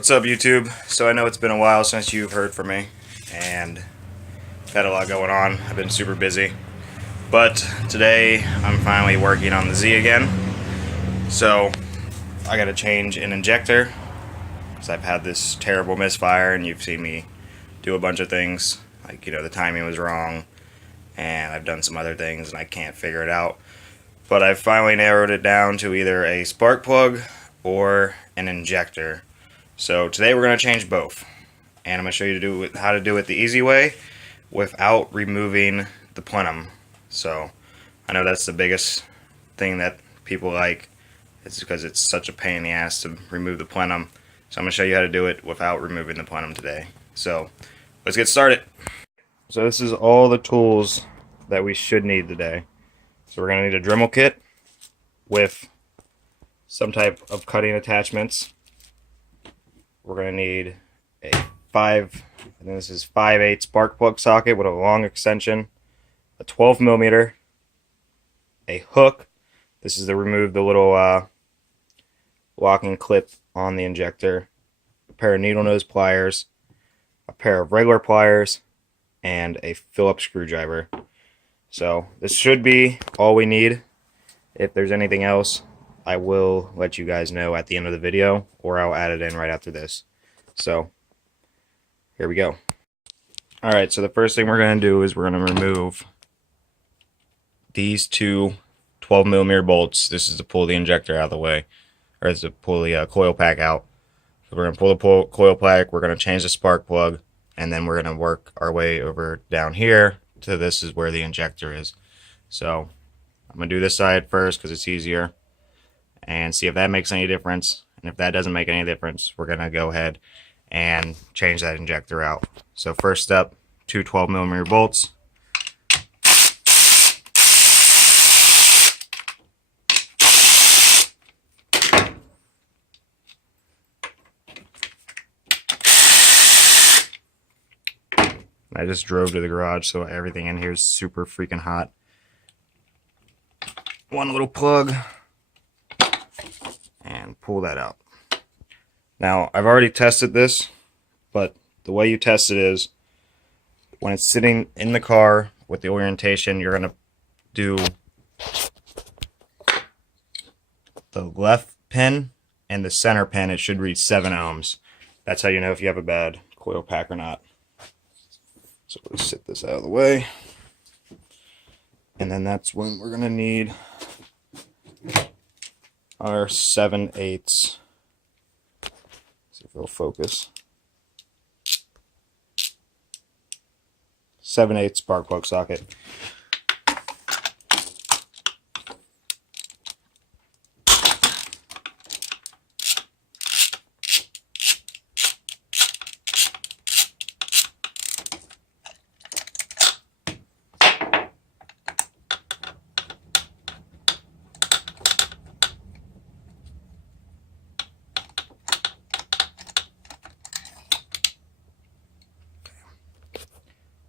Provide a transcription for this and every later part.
What's up, YouTube? So I know it's been a while since you've heard from me, and I've had a lot going on. I've been super busy. But today, I'm finally working on the Z again. So, I gotta change an injector, because I've had this terrible misfire, and you've seen me do a bunch of things. Like, the timing was wrong, and I've done some other things, and I can't figure it out. But I've finally narrowed it down to either a spark plug or an injector. So today we're going to change both, and I'm going to show you how to do it the easy way without removing the plenum. So I know that's the biggest thing that people like. It's because it's such a pain in the ass to remove the plenum. So I'm going to show you how to do it without removing the plenum today. So let's get started. So this is all the tools that we should need today. So we're going to need a Dremel kit with some type of cutting attachments. We're going to need a 5/8 spark plug socket with a long extension, a 12mm, a hook. This is to remove the little locking clip on the injector, a pair of needle nose pliers, a pair of regular pliers, and a Phillips screwdriver. So this should be all we need. If there's anything else, I will let you guys know at the end of the video, or I'll add it in right after this. So here we go. Alright, so the first thing we're going to do is we're going to remove these two 12mm bolts. This is to pull the injector out of the way, or to pull the coil pack out. So we're going to pull the coil pack, we're going to change the spark plug, and then we're going to work our way over down here to this is where the injector is. So I'm going to do this side first because it's easier, and see if that makes any difference. And if that doesn't make any difference, we're going to go ahead and change that injector out. So first step, two 12mm bolts. I just drove to the garage, so everything in here is super freaking hot. One little plug, and pull that out. Now, I've already tested this, but the way you test it is when it's sitting in the car with the orientation, you're going to do the left pin and the center pin. It should read 7 ohms. That's how you know if you have a bad coil pack or not. So let's set this out of the way. And then that's when we're going to need our 7/8. See if it'll focus. 7/8 spark plug socket.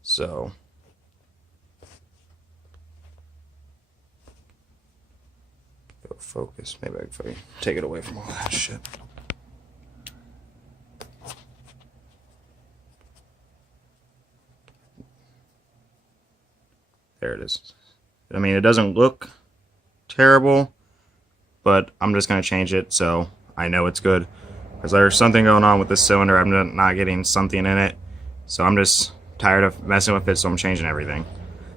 So go focus. Maybe I can take it away from all that shit. There it is. I mean, it doesn't look terrible, but I'm just going to change it so I know it's good. Because there's something going on with this cylinder. I'm not getting something in it. So I'm just tired of messing with it, so I'm changing everything.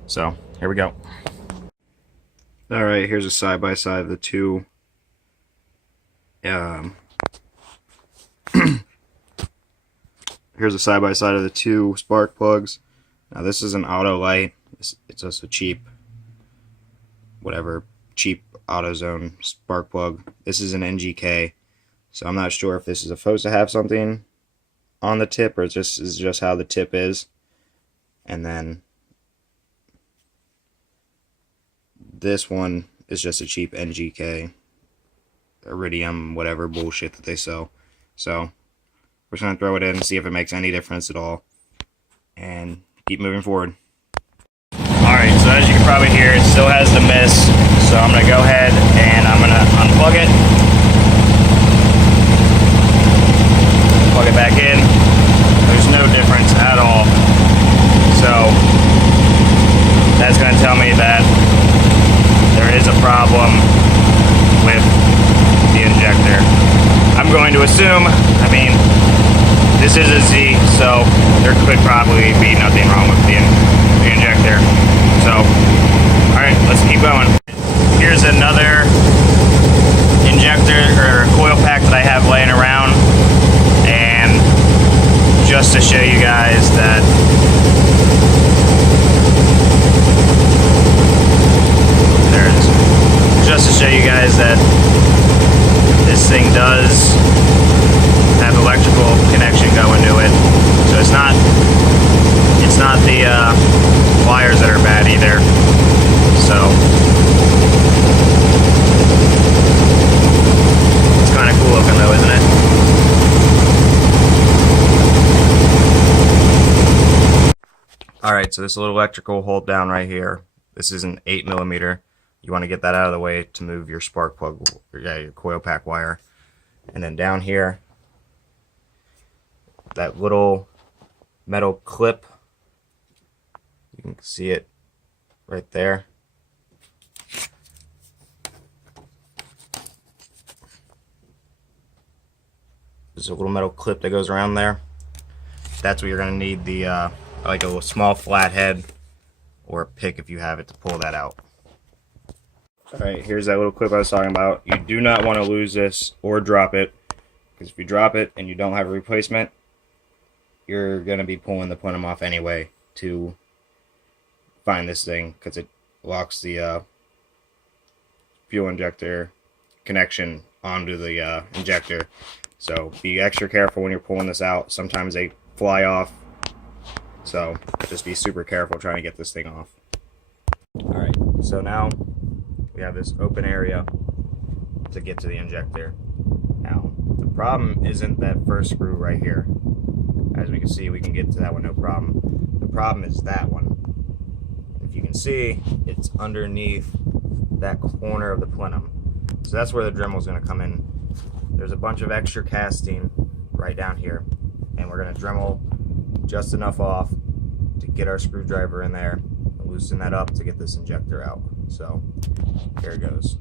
So here we go. Alright, here's a side-by-side of the two here's a side-by-side of the two spark plugs. Now this is an auto light. It's just a cheap AutoZone spark plug. This is an NGK, so I'm not sure if this is supposed to have something on the tip, or it's just how the tip is. And then this one is just a cheap NGK, Iridium, whatever bullshit that they sell. So we're just going to throw it in and see if it makes any difference at all, and keep moving forward. Alright, so as you can probably hear, it still has the miss, so I'm going to go ahead and I'm going to unplug it. going to assume, I mean, this is a Z, so there could probably be nothing wrong with the injector. So, alright, let's keep going. Here's another injector or coil pack that I have laying around, and just to show you guys that there it is. Just to show you guys that this thing does have electrical connection going to it, so it's not the wires that are bad either. So it's kind of cool looking though, isn't it? Alright, so this little electrical hold down right here, this is an 8mm. You want to get that out of the way to move your spark plug, your coil pack wire. And then down here, that little metal clip, you can see it right there. There's a little metal clip that goes around there. That's what you're going to need, the like a little small flathead or a pick if you have it to pull that out. Alright, here's that little clip I was talking about. You do not want to lose this or drop it, because if you drop it and you don't have a replacement, you're going to be pulling the plenum off anyway to find this thing, because it locks the fuel injector connection onto the injector. So be extra careful when you're pulling this out. Sometimes they fly off, so just be super careful trying to get this thing off. Alright, so now we have this open area to get to the injector. Now, the problem isn't that first screw right here. As we can see, we can get to that one no problem. The problem is that one. If you can see, it's underneath that corner of the plenum. So that's where the Dremel is going to come in. There's a bunch of extra casting right down here, and we're going to Dremel just enough off to get our screwdriver in there, loosen that up to get this injector out. So here it goes.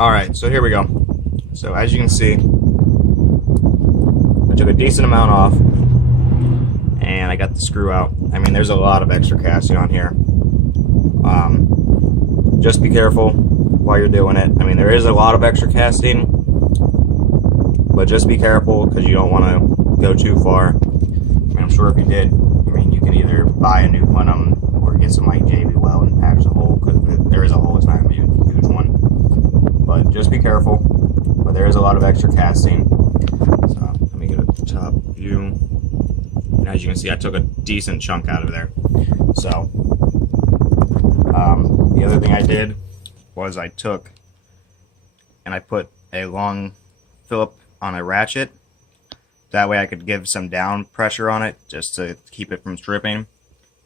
Alright, so here we go. So as you can see, I took a decent amount off and I got the screw out. I mean, there's a lot of extra casting on here. Just be careful while you're doing it. I mean, there is a lot of extra casting, but just be careful because you don't want to go too far. I mean, I'm sure if you did, I mean, you can either buy a new plenum or get some like JB Weld and patch the hole, because there is a hole, it's not going to be a huge one. But just be careful, but there is a lot of extra casting. So let me get a top view. And as you can see, I took a decent chunk out of there. So the other thing I did was I took and I put a long Phillip on a ratchet. That way I could give some down pressure on it just to keep it from stripping.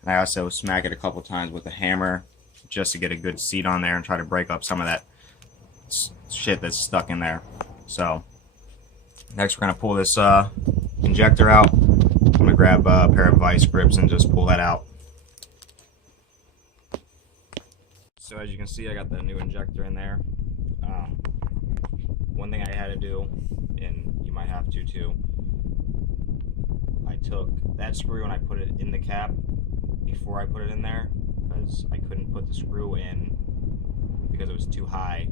And I also smack it a couple times with a hammer just to get a good seat on there and try to break up some of that shit that's stuck in there. So next we're going to pull this injector out. I'm going to grab a pair of vice grips and just pull that out. So as you can see, I got the new injector in there. One thing I had to do, and you might have to too, I took that screw and I put it in the cap before I put it in there, because I couldn't put the screw in because it was too high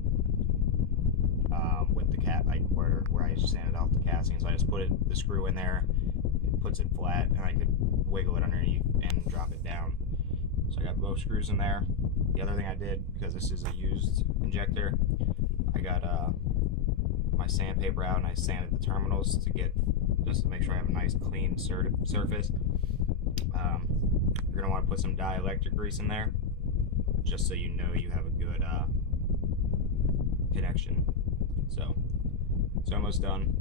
with the cap, where I just sanded off the casting. So I just put the screw in there, it puts it flat, and I could wiggle it underneath and drop it down. So I got both screws in there. The other thing I did, because this is a used injector, I got my sandpaper out and I sanded the terminals just to make sure I have a nice clean surface. You're going to want to put some dielectric grease in there, just so you know you have a good connection. So it's almost done.